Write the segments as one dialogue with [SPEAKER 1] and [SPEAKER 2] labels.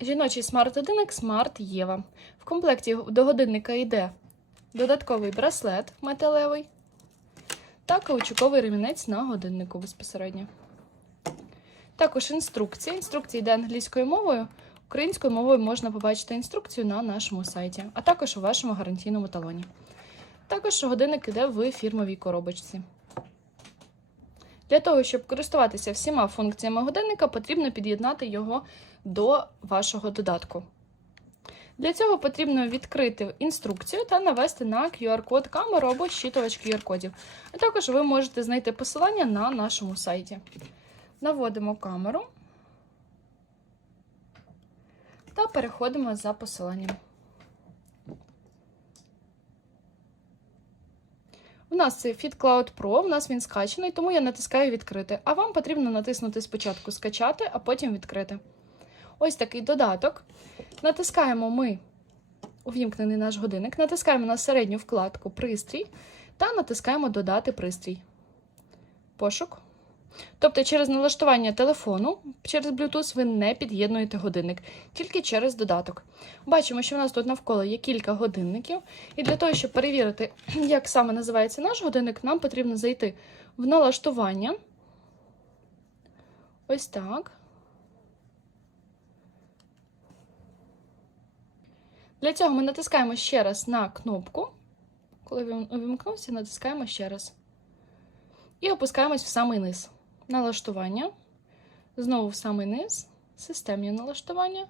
[SPEAKER 1] Жіночий смарт-годинник Смарт Єва. В комплекті до годинника йде додатковий браслет металевий та каучуковий ремінець на годиннику безпосередньо. Також інструкція. Інструкція йде англійською мовою. Українською мовою можна побачити інструкцію на нашому сайті, а також у вашому гарантійному талоні. Також годинник йде в фірмовій коробочці. Для того, щоб користуватися всіма функціями годинника, потрібно під'єднати його до вашого додатку. Для цього потрібно відкрити інструкцію та навести на QR-код камеру або щитувач QR-кодів. А також ви можете знайти посилання на нашому сайті. Наводимо камеру та переходимо за посиланням. У нас це FitCloud Pro, в нас він скачаний, тому я натискаю відкрити. А вам потрібно натиснути спочатку скачати, а потім відкрити. Ось такий додаток. Натискаємо ми увімкнений наш годинник, натискаємо на середню вкладку Пристрій та натискаємо Додати пристрій. Пошук. Тобто, через налаштування телефону через Bluetooth ви не під'єднуєте годинник, тільки через додаток. Бачимо, що в нас тут навколо є кілька годинників, і для того, щоб перевірити, як саме називається наш годинник, нам потрібно зайти в налаштування. Ось так. Для цього ми натискаємо ще раз на кнопку. Коли він увімкнувся, натискаємо ще раз. І опускаємось в самий низ. Налаштування. Знову в самий низ, системні налаштування.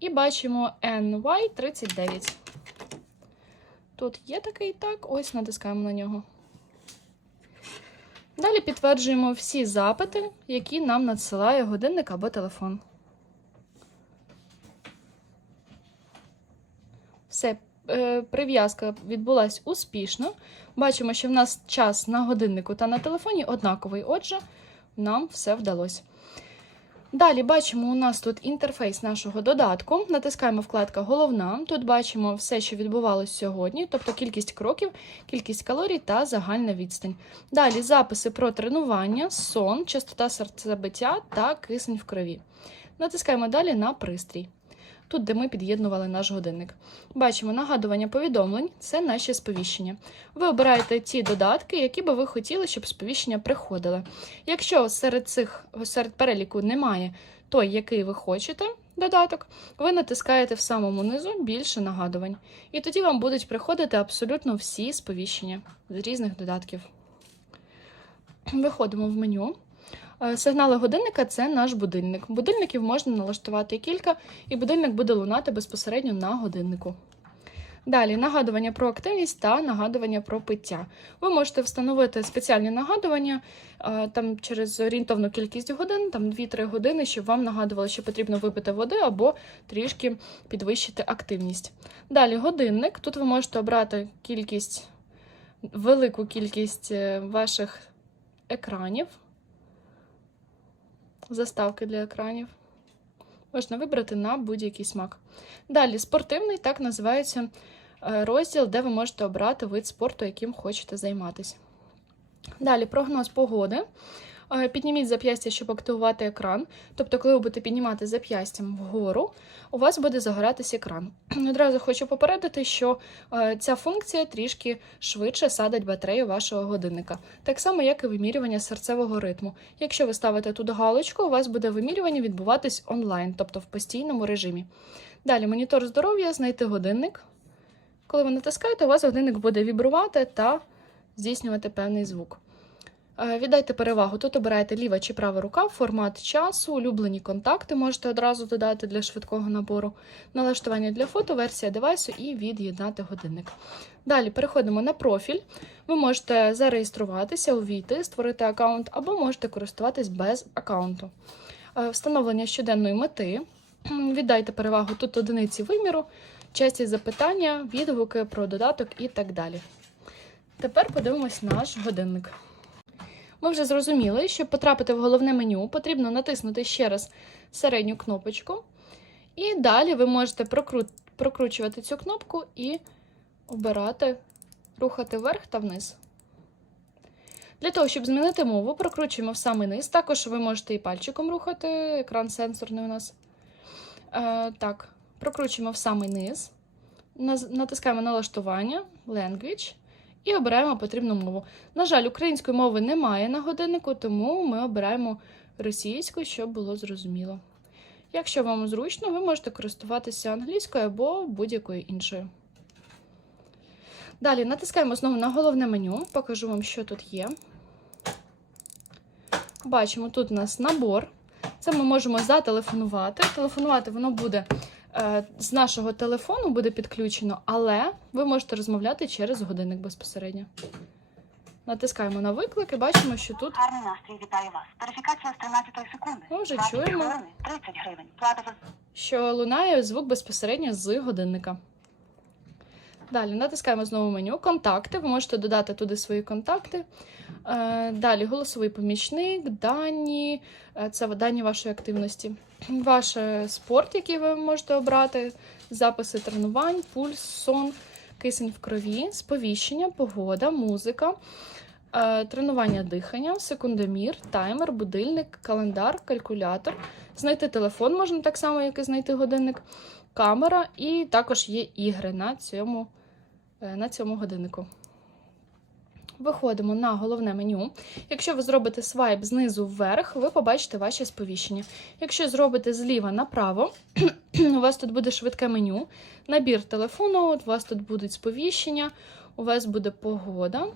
[SPEAKER 1] І бачимо NY39. Тут є такий так, ось натискаємо на нього. Далі підтверджуємо всі запити, які нам надсилає годинник або телефон. Все, е, прив'язка відбулася успішно. Бачимо, що в нас час на годиннику та на телефоні однаковий, отже, нам все вдалося. Далі бачимо, у нас тут інтерфейс нашого додатку. Натискаємо вкладка Головна. Тут бачимо все, що відбувалося сьогодні, тобто кількість кроків, кількість калорій та загальна відстань. Далі записи про тренування, сон, частота серцебиття та кисень в крові. Натискаємо далі на пристрій. Тут, де ми під'єднували наш годинник. Бачимо нагадування повідомлень це наші сповіщення. Ви обираєте ті додатки, які би ви хотіли, щоб сповіщення приходили. Якщо серед цих серед переліку немає той, який ви хочете, додаток, ви натискаєте в самому низу більше нагадувань. І тоді вам будуть приходити абсолютно всі сповіщення з різних додатків. Виходимо в меню. Е, Сигнали годинника це наш будильник. Будильників можна налаштувати кілька, і будильник буде лунати безпосередньо на годиннику. Далі нагадування про активність та нагадування про пиття. Ви можете встановити спеціальні нагадування е, там через орієнтовну кількість годин, там 2-3 години, щоб вам нагадувало, що потрібно випити води або трішки підвищити активність. Далі годинник. Тут ви можете обрати кількість, велику кількість е, ваших екранів заставки для екранів. Можна вибрати на будь-який смак. Далі спортивний, так називається е, розділ, де ви можете обрати вид спорту, яким хочете займатися. Далі прогноз погоди. Е, Підніміть зап'ястя, щоб активувати екран. Тобто, коли ви будете піднімати зап'ястям вгору, у вас буде загоратися екран. Одразу хочу попередити, що е, ця функція трішки швидше садить батарею вашого годинника, так само, як і вимірювання серцевого ритму. Якщо ви ставите тут галочку, у вас буде вимірювання відбуватись онлайн, тобто в постійному режимі. Далі монітор здоров'я, знайти годинник. Коли ви натискаєте, у вас годинник буде вібрувати та здійснювати певний звук. Е, Віддайте перевагу. Тут обираєте ліва чи права рука, формат часу, улюблені контакти можете одразу додати для швидкого набору, налаштування для фото, версія девайсу і від'єднати годинник. Далі переходимо на профіль. Ви можете зареєструватися, увійти, створити аккаунт або можете користуватись без аккаунту. Е, Встановлення щоденної мети. Віддайте перевагу тут одиниці виміру, часті запитання, відгуки про додаток і так далі. Тепер подивимось наш годинник. Ми вже зрозуміли, щоб потрапити в головне меню, потрібно натиснути ще раз середню кнопочку. І далі ви можете прокру- прокручувати цю кнопку і обирати, рухати вверх та вниз. Для того, щоб змінити мову, прокручуємо в самий низ. Також ви можете і пальчиком рухати, екран сенсорний у нас. Е, так, прокручуємо в самий низ, натискаємо налаштування, language і обираємо потрібну мову. На жаль, української мови немає на годиннику, тому ми обираємо російську, щоб було зрозуміло. Якщо вам зручно, ви можете користуватися англійською або будь-якою іншою. Далі натискаємо знову на головне меню, покажу вам, що тут є. Бачимо, тут у нас набор. Це ми можемо зателефонувати. Телефонувати воно буде з нашого телефону, буде підключено, але ви можете розмовляти через годинник безпосередньо. Натискаємо на виклик і бачимо, що тут
[SPEAKER 2] Гарний настрій, вітаю вас. Тарифікація з 13 секунди.
[SPEAKER 1] Ми вже чуємо.
[SPEAKER 2] 30 гривень. Плата за
[SPEAKER 1] що лунає звук безпосередньо з годинника. Далі натискаємо знову меню Контакти. Ви можете додати туди свої контакти. Е, Далі голосовий помічник, дані, е, це дані вашої активності. Ваш е, спорт, який ви можете обрати, записи тренувань, пульс, сон, кисень в крові, сповіщення, погода, музика, тренування дихання, секундомір, таймер, будильник, календар, калькулятор. Знайти телефон можна так само, як і знайти годинник, камера, і також є ігри на цьому, е, на цьому годиннику. Виходимо на головне меню. Якщо ви зробите свайп знизу вверх, ви побачите ваші сповіщення. Якщо зробите зліва направо, у вас тут буде швидке меню, набір телефону, у вас тут будуть сповіщення, у вас буде погода,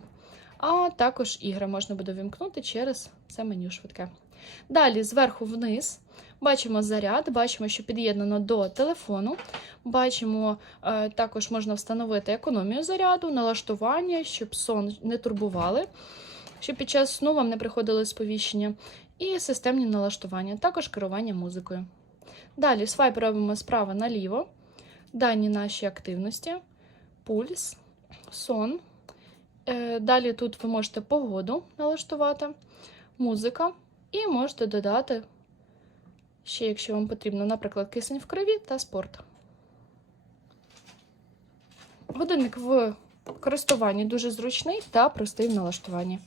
[SPEAKER 1] а також ігри можна буде вімкнути через це меню швидке. Далі, зверху вниз, бачимо заряд, бачимо, що під'єднано до телефону. Бачимо, е, також можна встановити економію заряду, налаштування, щоб сон не турбували, щоб під час сну вам не приходили сповіщення, і системні налаштування, також керування музикою. Далі свайп робимо справа наліво, дані наші активності, пульс, сон. Е, Далі тут ви можете погоду налаштувати, музика, і можете додати ще, якщо вам потрібно, наприклад, кисень в крові та спорт. Годинник в користуванні дуже зручний та простий в налаштуванні.